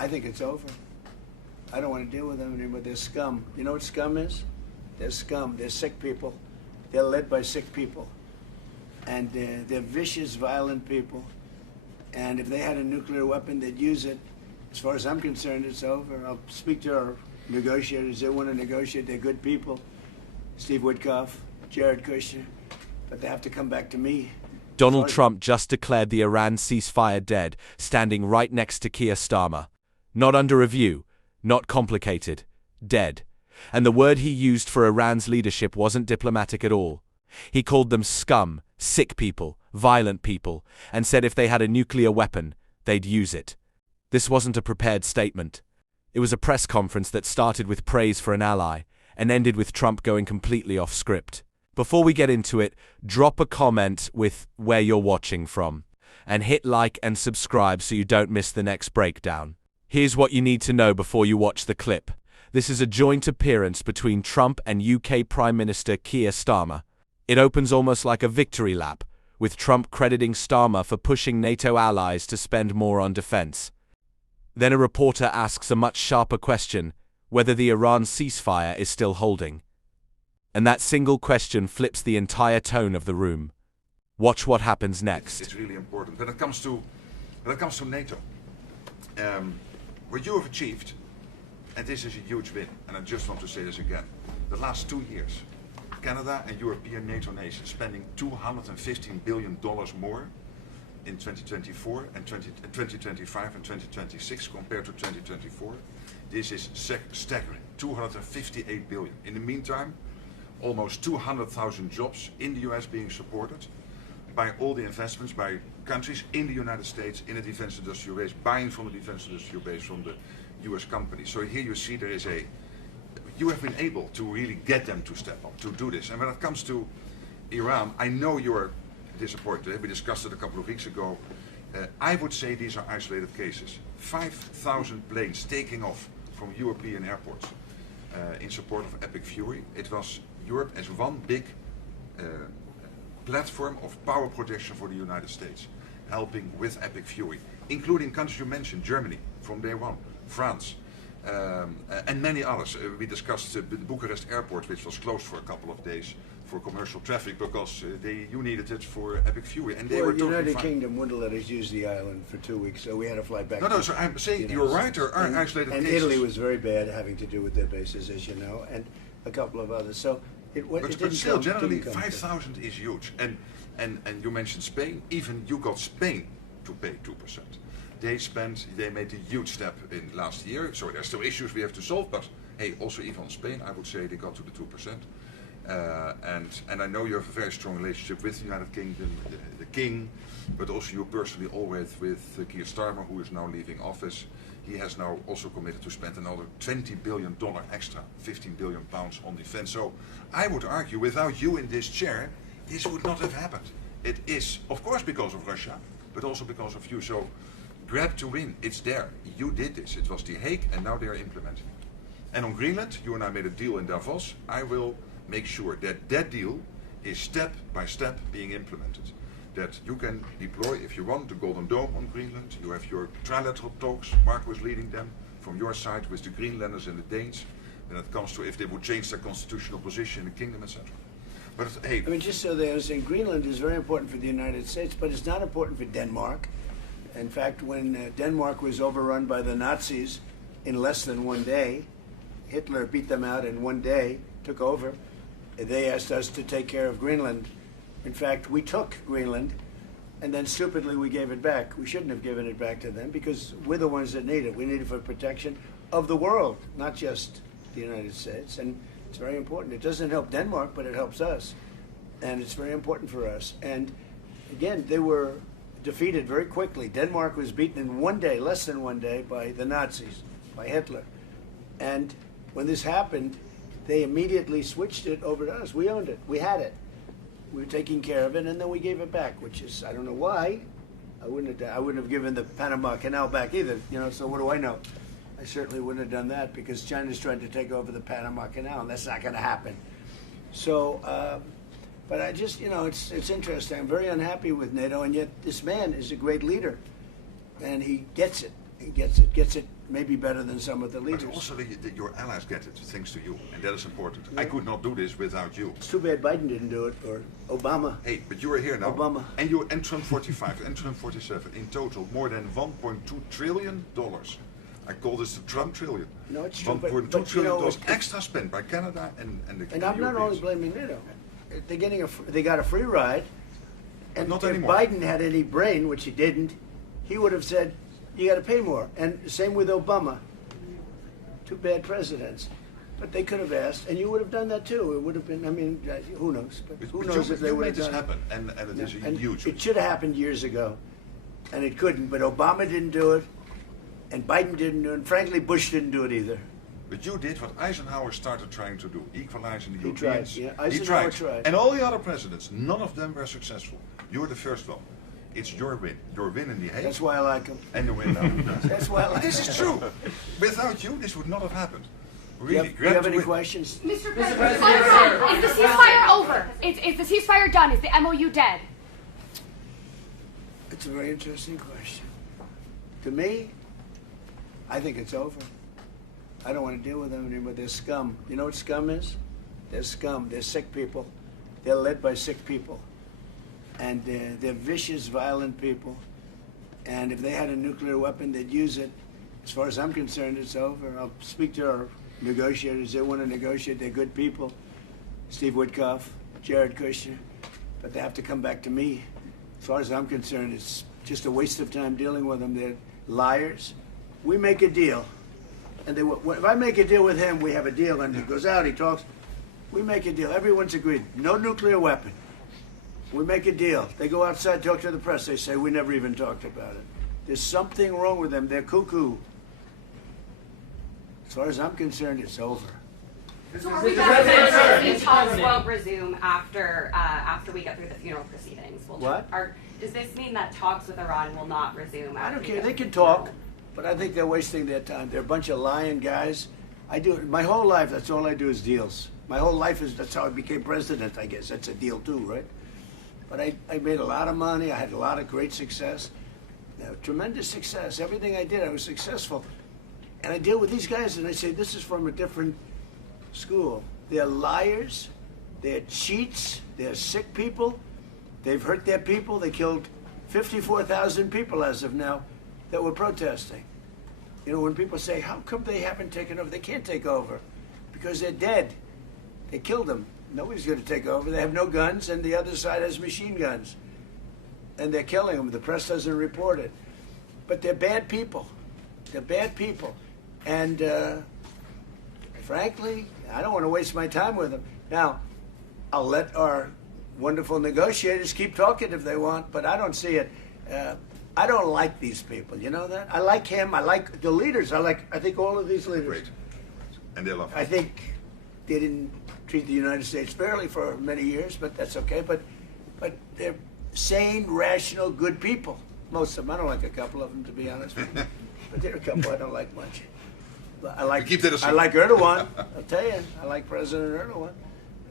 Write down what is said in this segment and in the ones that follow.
I think it's over. I don't want to deal with them anymore. They're scum. You know what scum is? They're scum. They're sick people. They're led by sick people. And they're vicious, violent people. And if they had a nuclear weapon, they'd use it. As far as I'm concerned, it's over. I'll speak to our negotiators. They want to negotiate. They're good people. Steve Witkoff, Jared Kushner. But they have to come back to me. Donald Trump just declared the Iran ceasefire dead, standing right next to Keir Starmer. Not under review, not complicated, dead. And the word he used for Iran's leadership wasn't diplomatic at all. He called them scum, sick people, violent people, and said if they had a nuclear weapon, they'd use it. This wasn't a prepared statement. It was a press conference that started with praise for an ally and ended with Trump going completely off script. Before we get into it, drop a comment with where you're watching from, and hit like and subscribe so you don't miss the next breakdown. Here's what you need to know before you watch the clip. This is a joint appearance between Trump and UK Prime Minister Keir Starmer. It opens almost like a victory lap, with Trump crediting Starmer for pushing NATO allies to spend more on defense. Then a reporter asks a much sharper question, whether the Iran ceasefire is still holding. And that single question flips the entire tone of the room. Watch what happens next. It's really important. When it comes to NATO, what you have achieved, and this is a huge win, and I just want to say this again, the last 2 years, Canada and European NATO nations spending $215 billion more in 2024 and 2025 and 2026 compared to 2024. This is staggering, 258 billion. In the meantime, almost 200,000 jobs in the US being supported by all the investments by countries in the United States in the defense industrial base, buying from the defense industrial base from the US companies. So here you see there is you have been able to really get them to step up, to do this. And when it comes to Iran, I know you're disappointed. We discussed it a couple of weeks ago. I would say these are isolated cases. 5,000 planes taking off from European airports in support of Epic Fury. It was Europe as one big platform of power projection for the United States, helping with Epic Fury, including countries you mentioned, Germany from day one, France, and many others. We discussed the Bucharest airport, which was closed for a couple of days for commercial traffic because you needed it for Epic Fury, and they were totally United fine. Kingdom wouldn't let us use the island for 2 weeks, so we had to fly back. No, so I'm saying you're right. There are isolated and cases. Italy was very bad, having to do with their bases, as you know, and a couple of others. So but still, generally, 5,000 is huge. And you mentioned Spain. Even you got Spain to pay 2%. They made a huge step in last year. So there's still issues we have to solve, but hey, also even on Spain, I would say they got to the 2%. And I know you have a very strong relationship with the United Kingdom, the King, but also you personally always with Keir Starmer, who is now leaving office. He has now also committed to spend another $20 billion extra, 15 billion pounds on defense. So I would argue, without you in this chair, this would not have happened. It is, of course, because of Russia, but also because of you. So grab to win, it's there. You did this. It was The Hague, and now they are implementing it. And on Greenland, you and I made a deal in Davos. I will make sure that that deal is step by step being implemented. That you can deploy, if you want, the Golden Dome on Greenland. You have your trilateral talks. Mark was leading them from your side with the Greenlanders and the Danes. When it comes to if they would change their constitutional position in the kingdom, etc. But hey, I mean, just so they understand, Greenland is very important for the United States, but it's not important for Denmark. In fact, when Denmark was overrun by the Nazis in less than 1 day, Hitler beat them out in 1 day, took over. They asked us to take care of Greenland. In fact, we took Greenland, and then stupidly we gave it back. We shouldn't have given it back to them because we're the ones that need it. We need it for protection of the world, not just the United States. And it's very important. It doesn't help Denmark, but it helps us. And it's very important for us. And again, they were defeated very quickly. Denmark was beaten in 1 day, less than 1 day, by the Nazis, by Hitler. And when this happened, they immediately switched it over to us. We owned it. We had it. We were taking care of it, and then we gave it back, which is, I don't know why. I wouldn't have given the Panama Canal back either, so what do I know? I certainly wouldn't have done that because China's trying to take over the Panama Canal, and that's not going to happen. So, but I just, it's interesting. I'm very unhappy with NATO, and yet this man is a great leader, and he gets it. He gets it maybe better than some of the leaders. But also your allies get it thanks to you, and that is important. I could not do this without you. It's too bad Biden didn't do it, or Obama. Hey, but you are here now. Obama. And Trump 45 and Trump 47. In total, more than $1.2 trillion. I call this the Trump trillion. No, it's true. $1.2 trillion extra spent by Canada and the And I'm not only Europeans. blaming NATO. They got a free ride. And Not if anymore. Biden had any brain, which he didn't, he would have said, you got to pay more. And same with Obama. Two bad presidents. But they could have asked, and you would have done that too. It would have been, I mean, who knows? But who knows you, if they you would made have this done happen, and it is a And huge. it should have happened years ago. And it couldn't. But Obama didn't do it. And Biden didn't do it. And frankly, Bush didn't do it either. But you did what Eisenhower started trying to do, equalizing the He Europeans. tried, yeah. He Eisenhower tried. And all the other presidents, none of them were successful. You're the first one. It's your win. Your win in the Hague. That's why I like him. And the win now. That's why I like This him. is true. Without you, this would not have happened. Do Really. you have any questions? Mr. President, is the ceasefire over? Is the ceasefire done? Is the MOU dead? It's a very interesting question. To me, I think it's over. I don't want to deal with them anymore. They're scum. You know what scum is? They're scum. They're sick people. They're led by sick people. And they're vicious, violent people. And if they had a nuclear weapon, they'd use it. As far as I'm concerned, it's over. I'll speak to our negotiators. They want to negotiate. They're good people. Steve Witkoff, Jared Kushner. But they have to come back to me. As far as I'm concerned, it's just a waste of time dealing with them. They're liars. We make a deal. And if I make a deal with him, we have a deal. And he goes out, he talks. We make a deal. Everyone's agreed. No nuclear weapon. We make a deal. They go outside, talk to the press. They say, we never even talked about it. There's something wrong with them. They're cuckoo. As far as I'm concerned, it's over. So are we these talks won't resume after we get through the funeral proceedings? What? Does this mean that talks with Iran will not resume? I after don't we care. get They through can the talk, funeral? but I think they're wasting their time. They're a bunch of lying guys. I do it my whole life. That's all I do is deals. My whole life is that's how I became president. I guess that's a deal too, right? But I made a lot of money. I had a lot of great success, tremendous success. Everything I did, I was successful. And I deal with these guys, and I say this is from a different school. They're liars. They're cheats. They're sick people. They've hurt their people. They killed 54,000 people as of now that were protesting. You know, when people say, how come they haven't taken over? They can't take over because they're dead. They killed them. Nobody's going to take over. They have no guns, and the other side has machine guns. And they're killing them. The press doesn't report it. But they're bad people. They're bad people. And frankly, I don't want to waste my time with them. Now, I'll let our wonderful negotiators keep talking if they want, but I don't see it. I don't like these people. You know that? I like him. I like the leaders. I think all of these leaders. Great. And they love I think they didn't treat the United States fairly for many years, but that's okay. But they're sane, rational, good people. Most of them. I don't like a couple of them, to be honest with you. But there are a couple I don't like much. But I like Keep that a I like Erdogan. I'll tell you, I like President Erdogan.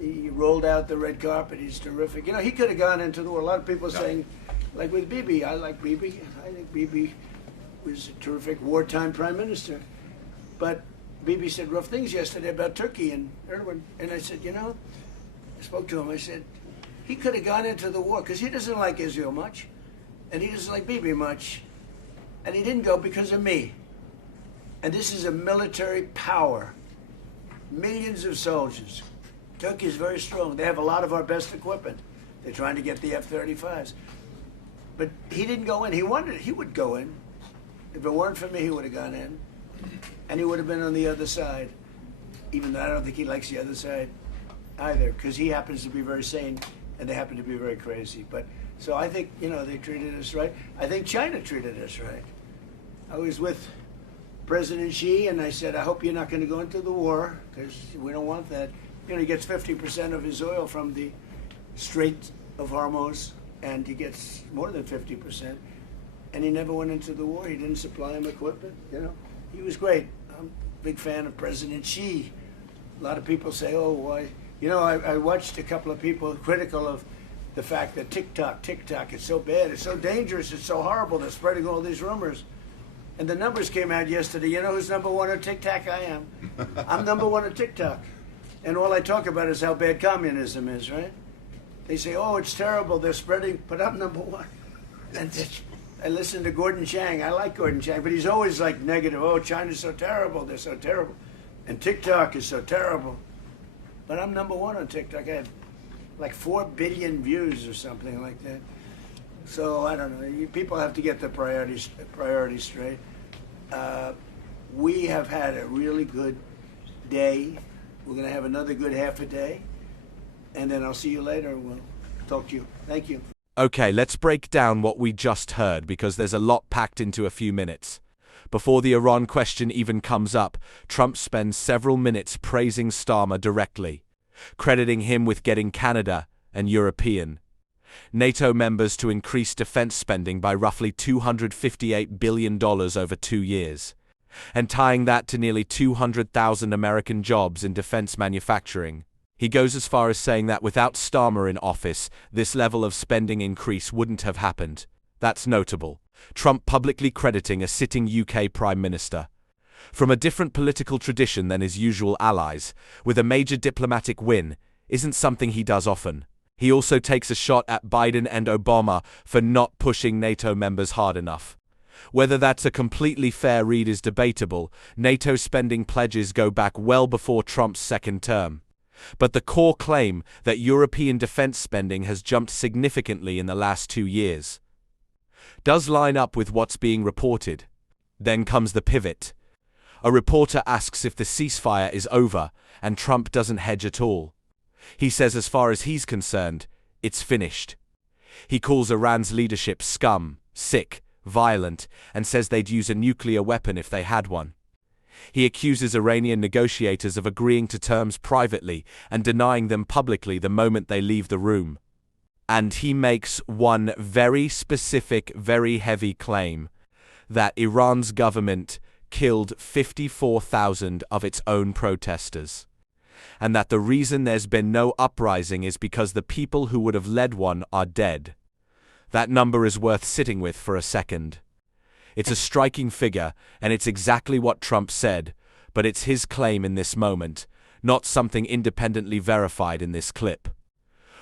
He rolled out the red carpet. He's terrific. You know, he could have gone into the war. A lot of people saying, like with Bibi, I like Bibi. I think Bibi was a terrific wartime prime minister. But Bibi said rough things yesterday about Turkey and Erdogan. And I said, you know, I spoke to him. I said, he could have gone into the war because he doesn't like Israel much. And he doesn't like Bibi much. And he didn't go because of me. And this is a military power. Millions of soldiers. Turkey is very strong. They have a lot of our best equipment. They're trying to get the F-35s. But he didn't go in. He wanted it. He would go in. If it weren't for me, he would have gone in. And he would have been on the other side. Even though I don't think he likes the other side either, because he happens to be very sane and they happen to be very crazy. But so I think, you know, they treated us right. I think China treated us right. I was with President Xi, and I said, I hope you're not going to go into the war, because we don't want that. You know, he gets 50% of his oil from the Strait of Hormuz, and he gets more than 50%. And he never went into the war. He didn't supply him equipment, you know. He was great. I'm a big fan of President Xi. A lot of people say, oh, why? You know, I watched a couple of people critical of the fact that TikTok, it's so bad, it's so dangerous, it's so horrible, they're spreading all these rumors. And the numbers came out yesterday. You know who's number one on TikTok? I am. I'm number one on TikTok. And all I talk about is how bad communism is, right? They say, oh, it's terrible, they're spreading, but I'm number one. And I listen to Gordon Chang. I like Gordon Chang, but he's always like negative. Oh, China's so terrible, they're so terrible. And TikTok is so terrible. But I'm number one on TikTok. I have like 4 billion views or something like that. So I don't know. People have to get the priorities straight. We have had a really good day. We're going to have another good half a day. And then I'll see you later. We'll talk to you. Thank you. Okay, let's break down what we just heard because there's a lot packed into a few minutes. Before the Iran question even comes up, Trump spends several minutes praising Starmer directly, crediting him with getting Canada and European NATO members to increase defense spending by roughly $258 billion over 2 years, and tying that to nearly 200,000 American jobs in defense manufacturing. He goes as far as saying that without Starmer in office, this level of spending increase wouldn't have happened. That's notable. Trump publicly crediting a sitting UK Prime Minister, from a different political tradition than his usual allies, with a major diplomatic win, isn't something he does often. He also takes a shot at Biden and Obama for not pushing NATO members hard enough. Whether that's a completely fair read is debatable. NATO spending pledges go back well before Trump's second term. But the core claim that European defense spending has jumped significantly in the last 2 years does line up with what's being reported. Then comes the pivot. A reporter asks if the ceasefire is over, and Trump doesn't hedge at all. He says as far as he's concerned, it's finished. He calls Iran's leadership scum, sick, violent, and says they'd use a nuclear weapon if they had one. He accuses Iranian negotiators of agreeing to terms privately and denying them publicly the moment they leave the room. And he makes one very specific, very heavy claim that Iran's government killed 54,000 of its own protesters, and that the reason there's been no uprising is because the people who would have led one are dead. That number is worth sitting with for a second. It's a striking figure, and it's exactly what Trump said, but it's his claim in this moment, not something independently verified in this clip.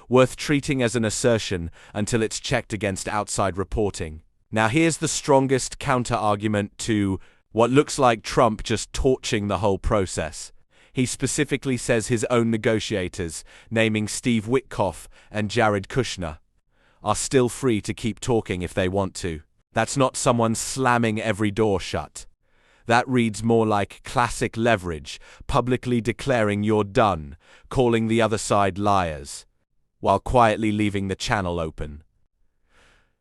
Worth treating as an assertion until it's checked against outside reporting. Now here's the strongest counter-argument to what looks like Trump just torching the whole process. He specifically says his own negotiators, naming Steve Witkoff and Jared Kushner, are still free to keep talking if they want to. That's not someone slamming every door shut. That reads more like classic leverage, publicly declaring you're done, calling the other side liars, while quietly leaving the channel open.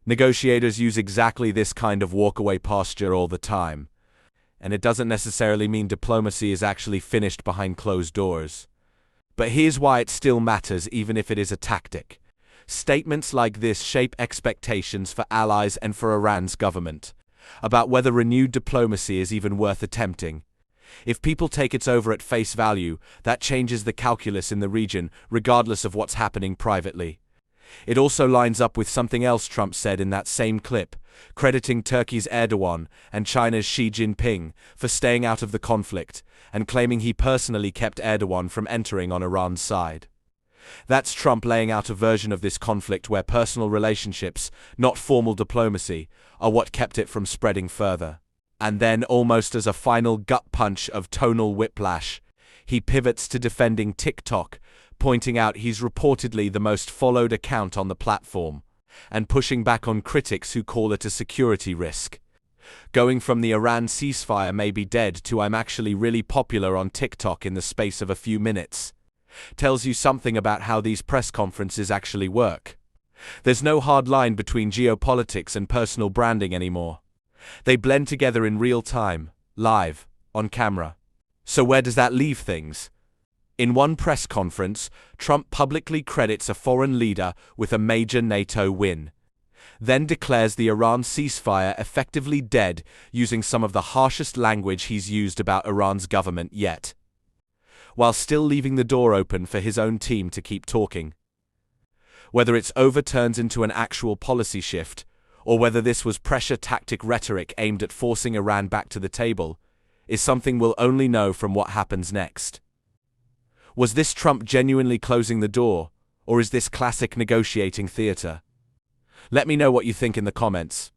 Negotiators use exactly this kind of walkaway posture all the time, and it doesn't necessarily mean diplomacy is actually finished behind closed doors. But here's why it still matters even if it is a tactic. Statements like this shape expectations for allies and for Iran's government about whether renewed diplomacy is even worth attempting. If people take it over at face value, that changes the calculus in the region, regardless of what's happening privately. It also lines up with something else Trump said in that same clip, crediting Turkey's Erdogan and China's Xi Jinping for staying out of the conflict, and claiming he personally kept Erdogan from entering on Iran's side. That's Trump laying out a version of this conflict where personal relationships, not formal diplomacy, are what kept it from spreading further. And then, almost as a final gut punch of tonal whiplash, he pivots to defending TikTok, pointing out he's reportedly the most followed account on the platform, and pushing back on critics who call it a security risk. Going from the Iran ceasefire may be dead to I'm actually really popular on TikTok in the space of a few minutes tells you something about how these press conferences actually work. There's no hard line between geopolitics and personal branding anymore. They blend together in real time, live, on camera. So where does that leave things? In one press conference, Trump publicly credits a foreign leader with a major NATO win, then declares the Iran ceasefire effectively dead using some of the harshest language he's used about Iran's government yet, while still leaving the door open for his own team to keep talking. Whether it's over turns into an actual policy shift, or whether this was pressure tactic rhetoric aimed at forcing Iran back to the table, is something we'll only know from what happens next. Was this Trump genuinely closing the door, or is this classic negotiating theater? Let me know what you think in the comments.